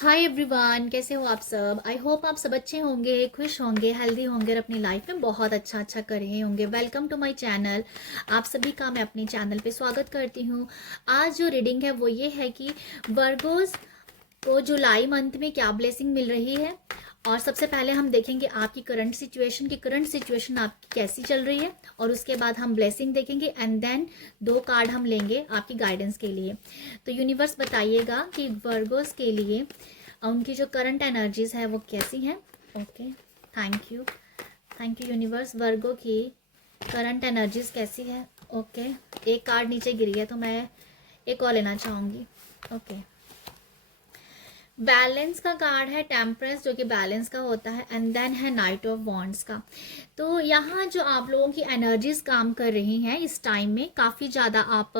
Hi everyone, कैसे हो आप सब। आई होप आप सब अच्छे होंगे, खुश होंगे, हेल्दी होंगे और अपनी लाइफ में बहुत अच्छा कर रहे होंगे। Welcome to my channel. आप सभी का मैं अपने चैनल पे स्वागत करती हूँ। आज जो रीडिंग है वो ये है कि वर्गोस को जुलाई मंथ में क्या ब्लेसिंग मिल रही है। और सबसे पहले हम देखेंगे आपकी करंट सिचुएशन आपकी कैसी चल रही है, और उसके बाद हम ब्लेसिंग देखेंगे एंड देन 2 कार्ड हम लेंगे आपकी गाइडेंस के लिए। तो यूनिवर्स बताइएगा कि वर्गोस के लिए उनकी जो करंट एनर्जीज है वो कैसी हैं। Okay, thank you universe. Virgo की करंट एनर्जीज कैसी है। ओके, एक कार्ड नीचे गिरी है तो मैं एक और लेना चाहूँगी। ओके, बैलेंस का कार्ड है, टेम्परेंस जो कि बैलेंस का होता है, एंड देन है नाइट ऑफ वॉन्ड्स का। तो यहाँ जो आप लोगों की एनर्जीज काम कर रही हैं इस टाइम में, काफ़ी ज़्यादा आप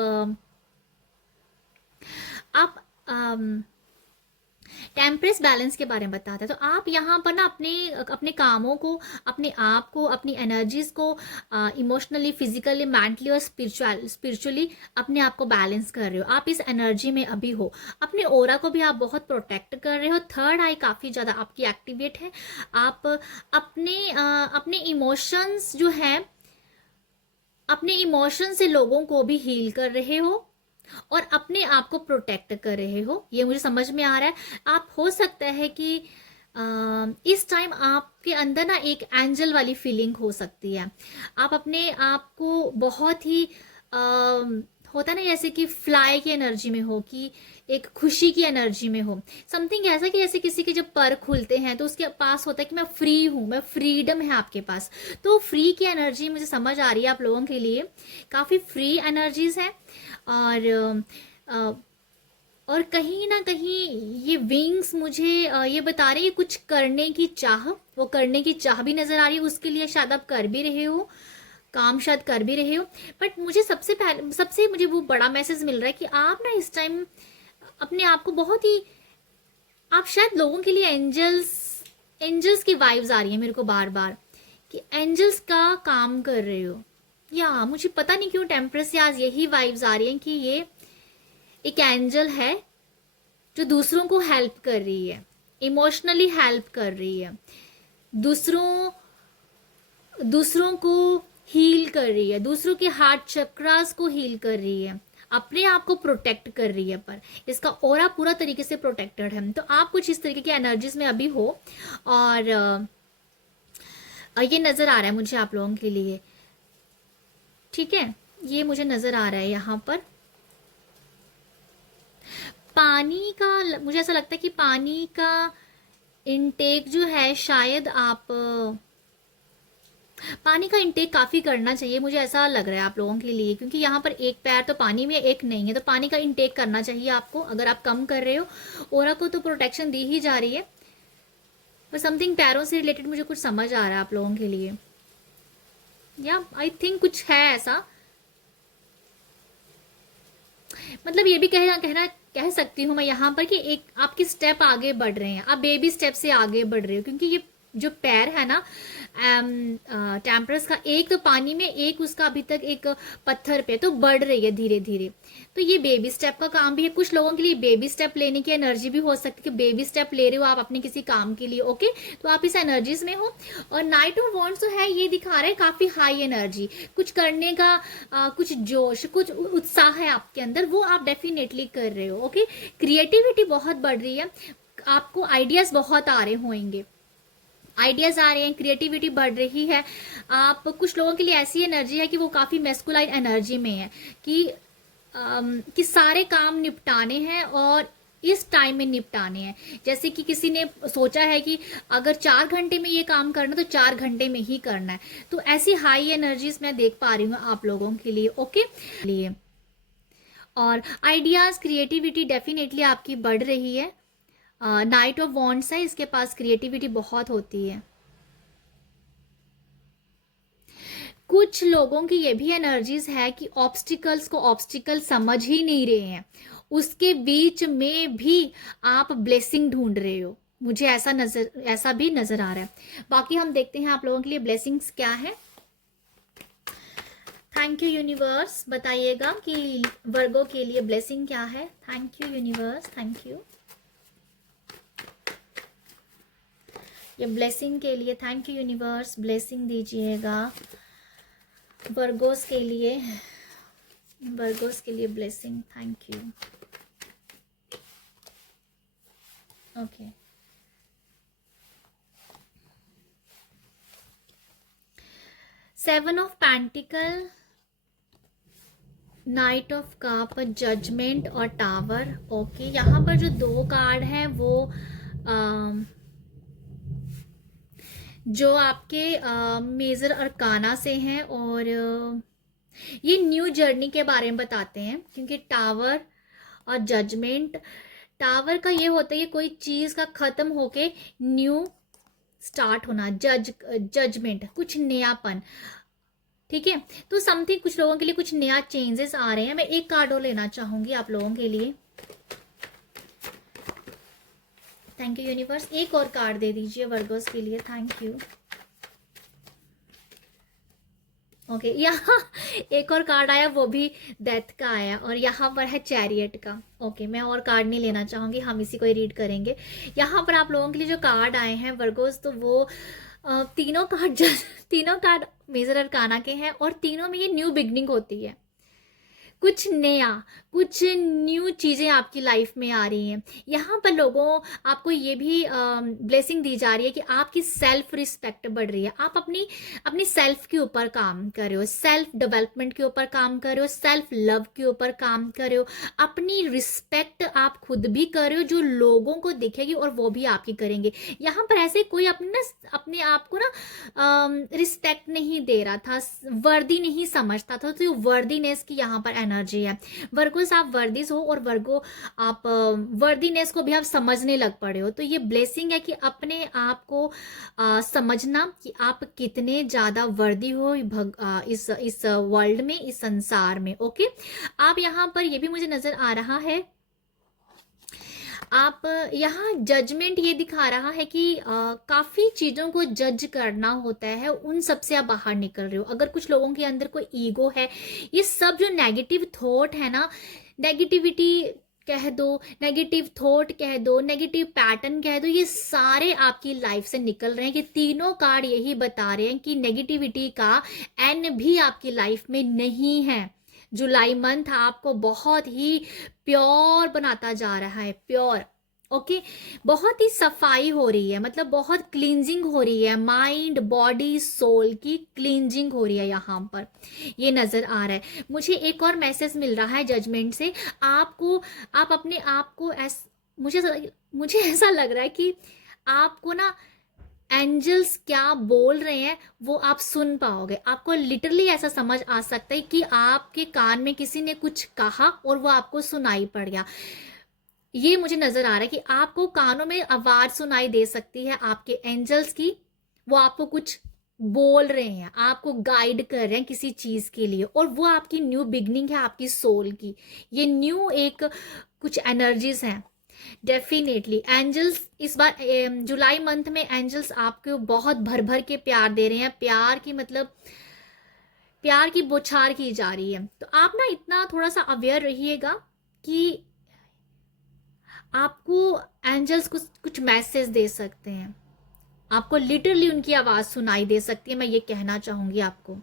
टेम्परेंस बैलेंस के बारे में बताते हैं। तो आप यहाँ पर ना अपने अपने कामों को, अपने आप को, अपनी एनर्जीज को इमोशनली, फिजिकली, मेंटली और स्पिरिचुअली अपने आप को बैलेंस कर रहे हो। आप इस एनर्जी में अभी हो। अपने ओरा को भी आप बहुत प्रोटेक्ट कर रहे हो। थर्ड आई काफ़ी ज़्यादा आपकी एक्टिवेट है। आप अपने इमोशंस जो है, अपने इमोशन से लोगों को भी हील कर रहे हो और अपने आप को प्रोटेक्ट कर रहे हो। ये मुझे समझ में आ रहा है। आप हो सकता है कि इस टाइम आपके अंदर ना एक एंजल वाली फीलिंग हो सकती है। आप अपने आप को बहुत ही होता है ना, जैसे कि फ्लाई की एनर्जी में हो, कि एक खुशी की एनर्जी में हो। समथिंग ऐसा कि जैसे किसी के जब पर खुलते हैं तो उसके पास होता है कि मैं फ्री हूँ, मैं फ्रीडम है आपके पास। तो फ्री की एनर्जी मुझे समझ आ रही है आप लोगों के लिए। काफ़ी फ्री एनर्जीज है। और और कहीं ना कहीं ये विंग्स मुझे ये बता रही है कुछ करने की चाह, वो करने की चाह भी नजर आ रही है। उसके लिए शायद आप कर भी रहे हो, काम शायद कर भी रहे हो। बट मुझे सबसे मुझे वो बड़ा मैसेज मिल रहा है कि आप ना इस टाइम अपने आप को बहुत ही, आप शायद लोगों के लिए एंजल्स की वाइब्स आ रही है मेरे को बार बार, कि एंजल्स का काम कर रहे हो। या मुझे पता नहीं क्यों टेम्परेस से आज यही वाइब्स आ रही हैं कि ये एक एंजल है जो दूसरों को हेल्प कर रही है, इमोशनली हेल्प कर रही है, दूसरों दूसरों को हील कर रही है, दूसरों के हार्ट चक्रास को हील कर रही है, अपने आप को प्रोटेक्ट कर रही है। पर इसका ऑरा पूरा तरीके से प्रोटेक्टेड है। तो आप कुछ इस तरीके की एनर्जीज में अभी हो। और ये नज़र आ रहा है मुझे आप लोगों के लिए। ठीक है, ये मुझे नज़र आ रहा है यहाँ पर। पानी का मुझे ऐसा लगता है कि पानी का इनटेक जो है, शायद आप पानी का इंटेक काफ़ी करना चाहिए, मुझे ऐसा लग रहा है आप लोगों के लिए। क्योंकि यहाँ पर एक पैर तो पानी में, एक नहीं है। तो पानी का इंटेक करना चाहिए आपको अगर आप कम कर रहे हो। ओरा को तो प्रोटेक्शन दी ही जा रही है, पर समथिंग पैरों से रिलेटेड मुझे कुछ समझ आ रहा है आप लोगों के लिए। या आई थिंक कुछ है ऐसा। मतलब ये भी कह सकती हूँ मैं यहाँ पर कि एक आपके स्टेप आगे बढ़ रहे हैं, आप बेबी स्टेप से आगे बढ़ रहे हो। क्योंकि ये जो पैर है ना टेम्परस का, एक तो पानी में, एक उसका अभी तक एक पत्थर पे, तो बढ़ रही है धीरे धीरे। तो ये बेबी स्टेप का काम भी है। कुछ लोगों के लिए बेबी स्टेप लेने की एनर्जी भी हो सकती है कि बेबी स्टेप ले रहे हो आप अपने किसी काम के लिए। ओके, तो आप इस एनर्जीज में हो। और नाइट ऑफ वॉन्ड्स जो है ये दिखा रहा है काफी हाई एनर्जी, कुछ करने का कुछ जोश, कुछ उत्साह है आपके अंदर, वो आप डेफिनेटली कर रहे हो। ओके, क्रिएटिविटी बहुत बढ़ रही है, आपको आइडियाज बहुत आ रहे होंगे, आइडियाज आ रहे हैं, क्रिएटिविटी बढ़ रही है। आप कुछ लोगों के लिए ऐसी एनर्जी है कि वो काफी मेस्कुलाइन एनर्जी में है, कि सारे काम निपटाने हैं और इस टाइम में निपटाने हैं। जैसे कि किसी ने सोचा है कि अगर 4 घंटे में ये काम करना तो 4 घंटे में ही करना है। तो ऐसी हाई एनर्जीज मैं देख पा रही हूँ आप लोगों के लिए। ओके, लिए और आइडियाज, क्रिएटिविटी डेफिनेटली आपकी बढ़ रही है। नाइट ऑफ वॉन्ड्स है, इसके पास क्रिएटिविटी बहुत होती है। कुछ लोगों की ये भी एनर्जीज है कि ऑब्स्टिकल्स को ऑब्स्टिकल समझ ही नहीं रहे हैं, उसके बीच में भी आप ब्लेसिंग ढूंढ रहे हो। मुझे ऐसा भी नजर आ रहा है। बाकी हम देखते हैं आप लोगों के लिए ब्लेसिंग्स क्या है। थैंक यू यूनिवर्स, बताइएगा कि वर्गो के लिए ब्लेसिंग क्या है। Thank you universe, thank you. ये ब्लेसिंग के लिए थैंक यू यूनिवर्स, ब्लेसिंग दीजिएगा वर्गोस के लिए, वर्गोस के लिए blessing, thank you. Okay, seven of pentacle, knight of cup, judgement और टावर। ओके, यहाँ पर जो दो कार्ड हैं वो जो आपके मेजर अरकाना से हैं और ये न्यू जर्नी के बारे में बताते हैं, क्योंकि टावर और जजमेंट, टावर का ये होता है कि कोई चीज़ का ख़त्म होके न्यू स्टार्ट होना, जजमेंट कुछ नयापन, ठीक है। तो समथिंग कुछ लोगों के लिए कुछ नया चेंजेस आ रहे हैं। मैं एक कार्ड और लेना चाहूंगी आप लोगों के लिए। थैंक यू यूनिवर्स, एक और कार्ड दे दीजिए वर्गोस के लिए, थैंक यू। ओके, यहाँ एक और कार्ड आया, वो भी डेथ का आया और यहाँ पर है चैरियट का। ओके, मैं और कार्ड नहीं लेना चाहूंगी, हम इसी को ही रीड करेंगे। यहाँ पर आप लोगों के लिए जो कार्ड आए हैं वर्गोस, तो वो तीनों कार्ड मेजर अरकाना के हैं और तीनों में ये न्यू बिगनिंग होती है, कुछ नया, कुछ न्यू चीज़ें आपकी लाइफ में आ रही हैं। यहाँ पर लोगों आपको ये भी ब्लेसिंग दी जा रही है कि आपकी सेल्फ रिस्पेक्ट बढ़ रही है। आप अपनी सेल्फ के ऊपर काम कर रहे हो, सेल्फ डेवलपमेंट के ऊपर काम कर रहे हो, सेल्फ लव के ऊपर काम कर रहे हो, अपनी रिस्पेक्ट आप खुद भी कर रहे हो, जो लोगों को दिखेगी और वो भी आपकी करेंगे। यहाँ पर ऐसे कोई अपने आप को ना रिस्पेक्ट नहीं दे रहा था, वर्दी नहीं समझता था, तो वर्दीनेस की यहाँ पर एनर्जी है। वर्गोस आप वर्दीस हो और वर्गो आप वर्दीनेस को भी आप समझने लग पड़े हो। तो ये ब्लेसिंग है कि अपने आप को समझना कि आप कितने ज़्यादा वर्दी हो इस वर्ल्ड में, इस संसार में। ओके, आप यहाँ पर ये भी मुझे नज़र आ रहा है, आप यहाँ जजमेंट ये दिखा रहा है कि काफ़ी चीज़ों को जज करना होता है, उन सब से आप बाहर निकल रहे हो। अगर कुछ लोगों के अंदर कोई ईगो है, ये सब जो नेगेटिव थॉट है ना, नेगेटिविटी कह दो, नेगेटिव थॉट कह दो, नेगेटिव पैटर्न कह दो, ये सारे आपकी लाइफ से निकल रहे हैं। कि तीनों कार्ड यही बता रहे हैं कि नेगेटिविटी का एन भी आपकी लाइफ में नहीं है। जुलाई मंथ आपको बहुत ही प्योर बनाता जा रहा है, प्योर। ओके, बहुत ही सफाई हो रही है, मतलब बहुत क्लींजिंग हो रही है, माइंड बॉडी सोल की क्लींजिंग हो रही है, यहाँ पर ये नज़र आ रहा है। मुझे एक और मैसेज मिल रहा है जजमेंट से, आप अपने आप को मुझे ऐसा लग रहा है कि आपको ना एंजल्स क्या बोल रहे हैं वो आप सुन पाओगे। आपको लिटरली ऐसा समझ आ सकता है कि आपके कान में किसी ने कुछ कहा और वो आपको सुनाई पड़ गया। ये मुझे नजर आ रहा है कि आपको कानों में आवाज सुनाई दे सकती है आपके एंजल्स की, वो आपको कुछ बोल रहे हैं, आपको गाइड कर रहे हैं किसी चीज के लिए, और वो आपकी न्यू बिगनिंग है, आपकी सोल की। ये न्यू एक कुछ एनर्जीज हैं। डेफिनेटली एंजल्स इस बार जुलाई मंथ में एंजल्स आपको बहुत भर भर के प्यार दे रहे हैं। प्यार की मतलब प्यार की बौछार की जा रही है। तो आप ना इतना थोड़ा सा अवेयर रहिएगा कि आपको एंजल्स कुछ मैसेज दे सकते हैं, आपको लिटरली उनकी आवाज सुनाई दे सकती है। मैं ये कहना चाहूंगी आपको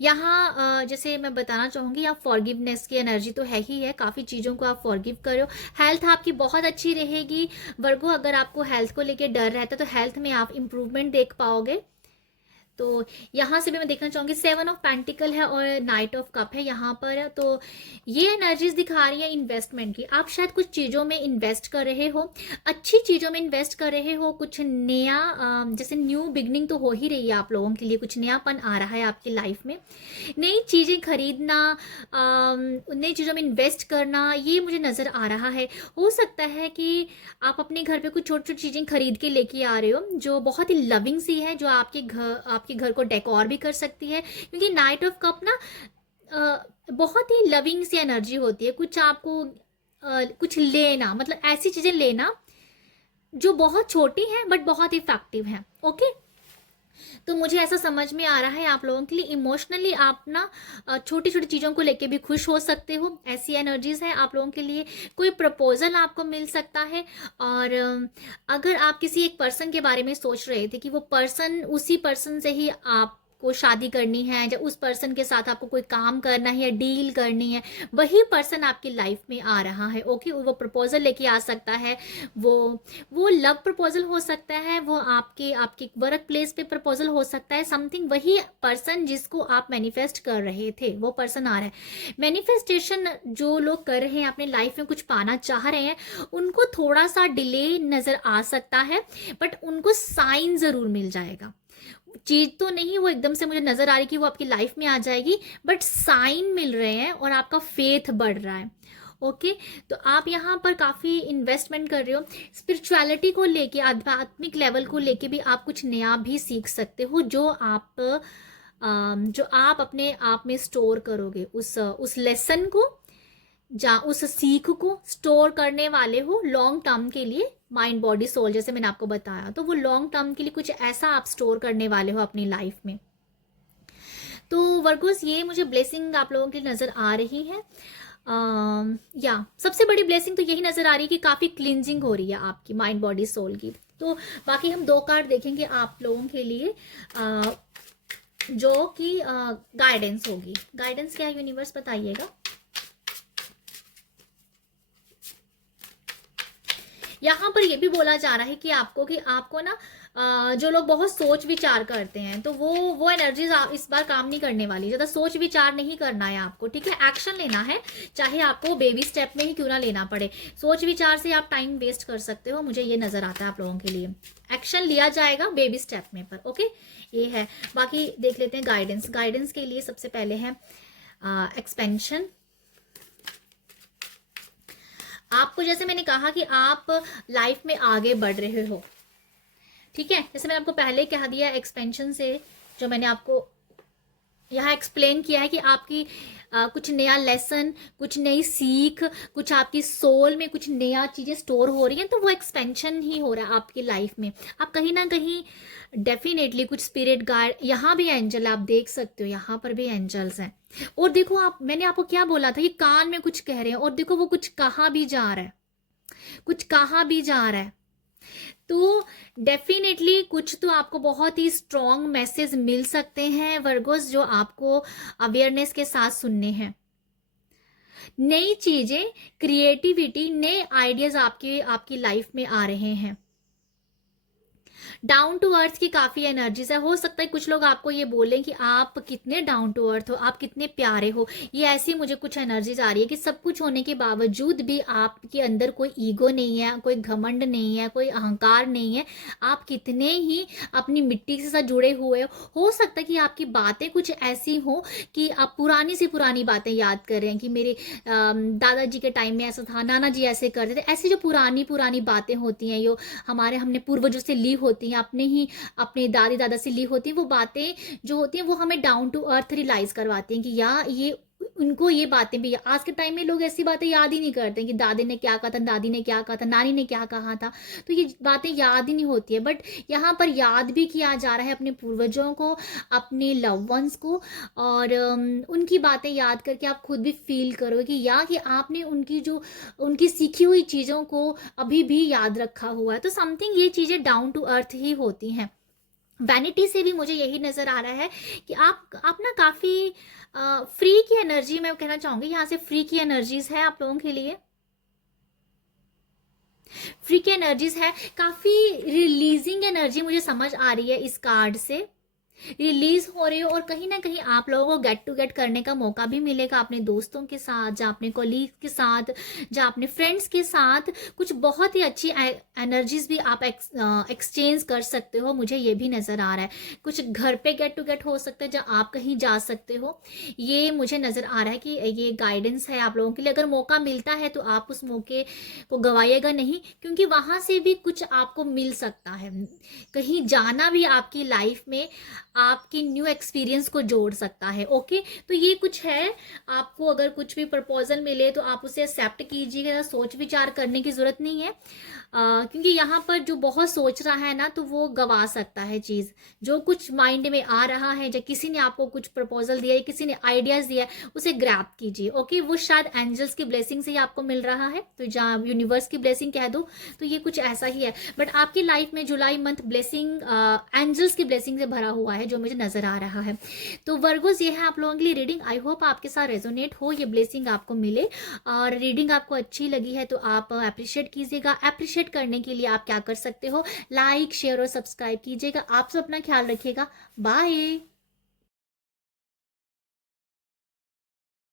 यहाँ जैसे मैं बताना चाहूंगी, यहाँ फॉरगिवनेस की एनर्जी तो है ही है, काफ़ी चीज़ों को आप फॉरगिव करो। हेल्थ आपकी बहुत अच्छी रहेगी वर्गो। अगर आपको हेल्थ को लेके डर रहता है तो हेल्थ में आप इम्प्रूवमेंट देख पाओगे। तो यहाँ से भी मैं देखना चाहूँगी, 7 ऑफ पेंटिकल है और नाइट ऑफ कप है यहाँ पर। तो ये एनर्जीज दिखा रही है इन्वेस्टमेंट की। आप शायद कुछ चीज़ों में इन्वेस्ट कर रहे हो, अच्छी चीज़ों में इन्वेस्ट कर रहे हो, कुछ नया जैसे न्यू बिगनिंग तो हो ही रही है आप लोगों के लिए, कुछ नयापन आ रहा है आपकी लाइफ में। नई चीज़ें खरीदना, नई चीज़ों में इन्वेस्ट करना, ये मुझे नज़र आ रहा है। हो सकता है कि आप अपने घर पे कुछ छोटी छोटी चीज़ें खरीद के लेके आ रहे हो जो बहुत ही लविंग सी है, जो आपके घर को डेकोर भी कर सकती है। क्योंकि नाइट ऑफ कप ना बहुत ही लविंग सी एनर्जी होती है। कुछ आपको कुछ लेना, मतलब ऐसी चीज़ें लेना जो बहुत छोटी हैं बट बहुत इफेक्टिव हैं। ओके, तो मुझे ऐसा समझ में आ रहा है आप लोगों के लिए इमोशनली आप ना छोटी छोटी चीज़ों को लेके भी खुश हो सकते हो, ऐसी एनर्जीज है आप लोगों के लिए। कोई प्रपोजल आपको मिल सकता है। और अगर आप किसी एक पर्सन के बारे में सोच रहे थे कि वो पर्सन, उसी पर्सन से ही आप को शादी करनी है, या उस पर्सन के साथ आपको कोई काम करना है या डील करनी है, वही पर्सन आपकी लाइफ में आ रहा है। ओके, वो प्रपोजल लेके आ सकता है। वो वो लव प्रपोजल हो सकता है, वो आपके आपके वर्क प्लेस पे प्रपोजल हो सकता है, समथिंग। वही पर्सन जिसको आप मैनिफेस्ट कर रहे थे वो पर्सन आ रहा है। मैनिफेस्टेशन जो लोग कर रहे हैं, अपने लाइफ में कुछ पाना चाह रहे हैं, उनको थोड़ा सा डिले नज़र आ सकता है, बट उनको साइन ज़रूर मिल जाएगा। चीज तो नहीं वो एकदम से मुझे नजर आ रही कि वो आपकी लाइफ में आ जाएगी, बट साइन मिल रहे हैं और आपका फेथ बढ़ रहा है। ओके, तो आप यहाँ पर काफ़ी इन्वेस्टमेंट कर रहे हो। स्पिरिचुअलिटी को लेके, आध्यात्मिक लेवल को लेके भी आप कुछ नया भी सीख सकते हो, जो आप अपने आप में स्टोर करोगे। उस लेसन को, जा उस सीख को स्टोर करने वाले हो लॉन्ग टर्म के लिए, माइंड बॉडी सोल, जैसे मैंने आपको बताया। तो वो लॉन्ग टर्म के लिए कुछ ऐसा आप स्टोर करने वाले हो अपनी लाइफ में। तो वर्गोस, ये मुझे ब्लेसिंग आप लोगों की नज़र आ रही है। या सबसे बड़ी ब्लेसिंग तो यही नज़र आ रही है कि काफ़ी क्लिनजिंग हो रही है आपकी माइंड बॉडी सोल की। तो बाकी हम 2 कार्ड देखेंगे आप लोगों के लिए, जो कि गाइडेंस होगी। गाइडेंस क्या है यूनिवर्स, बताइएगा। यहाँ पर ये भी बोला जा रहा है कि आपको ना जो लोग बहुत सोच विचार करते हैं, तो वो एनर्जीज इस बार काम नहीं करने वाली। ज़्यादा सोच विचार नहीं करना है आपको, ठीक है। एक्शन लेना है, चाहे आपको बेबी स्टेप में ही क्यों ना लेना पड़े। सोच विचार से आप टाइम वेस्ट कर सकते हो, मुझे ये नज़र आता है आप लोगों के लिए। एक्शन लिया जाएगा बेबी स्टेप में पर, ओके, ये है। बाकी देख लेते हैं गाइडेंस। गाइडेंस के लिए सबसे पहले है एक्सपेंशन। आपको, जैसे मैंने कहा कि आप लाइफ में आगे बढ़ रहे हो, ठीक है। जैसे मैंने आपको पहले कह दिया, एक्सपेंशन से जो मैंने आपको यहाँ एक्सप्लेन किया है कि आपकी कुछ नया लेसन, कुछ नई सीख, कुछ आपकी सोल में कुछ नया चीज़ें स्टोर हो रही हैं, तो वो एक्सपेंशन ही हो रहा है आपकी लाइफ में। आप कहीं ना कहीं डेफिनेटली कुछ स्पिरिट गाइड, यहाँ भी एंजल आप देख सकते हो, यहाँ पर भी एंजल्स हैं। और देखो, मैंने आपको क्या बोला था कि कान में कुछ कह रहे हैं, और देखो वो कुछ कहा भी जा रहा है, कुछ कहा भी जा रहा है। तो डेफिनेटली कुछ तो आपको बहुत ही स्ट्रॉन्ग मैसेज मिल सकते हैं वर्गोस, जो आपको अवेयरनेस के साथ सुनने हैं। नई चीजें, क्रिएटिविटी, नए आइडियाज आपकी लाइफ में आ रहे हैं। डाउन टू अर्थ की काफ़ी एनर्जीज है। हो सकता है कुछ लोग आपको ये बोलें कि आप कितने डाउन टू अर्थ हो, आप कितने प्यारे हो। ये ऐसी मुझे कुछ एनर्जीज आ रही है कि सब कुछ होने के बावजूद भी आपके अंदर कोई ईगो नहीं है, कोई घमंड नहीं है, कोई अहंकार नहीं है। आप कितने ही अपनी मिट्टी के साथ जुड़े हुए हो सकता है कि आपकी बातें कुछ ऐसी हो कि आप पुरानी से पुरानी बातें याद कर रहे हैं कि मेरे दादाजी के टाइम में ऐसा था, नाना जी ऐसे करते थे। ऐसी जो पुरानी पुरानी बातें होती हैं, जो हमने पूर्वजों से ली होती हैं, अपने दादी दादा से ली होती हैं, वो बातें जो होती हैं वो हमें डाउन टू अर्थ रियलाइज करवाती हैं कि यार ये उनको ये बातें भी। आज के टाइम में लोग ऐसी बातें याद ही नहीं करते कि दादी ने क्या कहा था, दादी ने क्या कहा था, नानी ने क्या कहा था, तो ये बातें याद ही नहीं होती है। बट यहाँ पर याद भी किया जा रहा है अपने पूर्वजों को, अपने लव वंस को, और उनकी बातें याद करके आप खुद भी फील करो कि आपने उनकी सीखी हुई चीज़ों को अभी भी याद रखा हुआ है। तो समथिंग ये चीज़ें डाउन टू अर्थ ही होती हैं। वैनिटी से भी मुझे यही नज़र आ रहा है कि आप ना काफ़ी फ्री की एनर्जी, मैं कहना चाहूँगी यहाँ से फ्री की एनर्जीज है आप लोगों के लिए। फ्री की एनर्जीज है, काफ़ी रिलीजिंग एनर्जी मुझे समझ आ रही है इस कार्ड से। रिलीज हो रहे हो, और कहीं ना कहीं आप लोगों को गेट टू गेट करने का मौका भी मिलेगा अपने दोस्तों के साथ, या अपने कोलीग के साथ, या अपने फ्रेंड्स के साथ। कुछ बहुत ही अच्छी एनर्जीज भी आप एक्सचेंज कर सकते हो, मुझे ये भी नज़र आ रहा है। कुछ घर पे गेट टू गेट हो सकता है जहाँ आप कहीं जा सकते हो, ये मुझे नज़र आ रहा है कि ये गाइडेंस है आप लोगों के लिए। अगर मौका मिलता है तो आप उस मौके को गवाइएगा नहीं, क्योंकि वहाँ से भी कुछ आपको मिल सकता है। कहीं जाना भी आपकी लाइफ में आपकी न्यू एक्सपीरियंस को जोड़ सकता है। ओके, तो ये कुछ है। आपको अगर कुछ भी प्रपोजल मिले तो आप उसे एक्सेप्ट कीजिएगा, सोच विचार करने की जरूरत नहीं है। क्योंकि यहाँ पर जो बहुत सोच रहा है ना, तो वो गवा सकता है चीज़। जो कुछ माइंड में आ रहा है, जब किसी ने आपको कुछ प्रपोजल दिया है, किसी ने आइडियाज दिया है, उसे ग्रैब कीजिए। ओके, वो शायद एंजल्स की ब्लेसिंग से ही आपको मिल रहा है, तो जहाँ यूनिवर्स की ब्लेसिंग कह दो तो ये कुछ ऐसा ही है। बट आपकी लाइफ में जुलाई मंथ ब्लेसिंग एंजल्स की ब्लेसिंग से भरा हुआ है, जो मुझे नजर आ रहा है। तो वर्गोस, ये है आप लोगों के लिए रीडिंग। आई होप आपके साथ रेजोनेट हो, ये ब्लेसिंग आपको मिले। और रीडिंग आपको अच्छी लगी है तो आप अप्रिशिएट कीजिएगा। अप्रिशिएट करने के लिए आप क्या कर सकते हो, लाइक शेयर और सब्सक्राइब कीजिएगा। आप सब अपना ख्याल रखिएगा। बाय।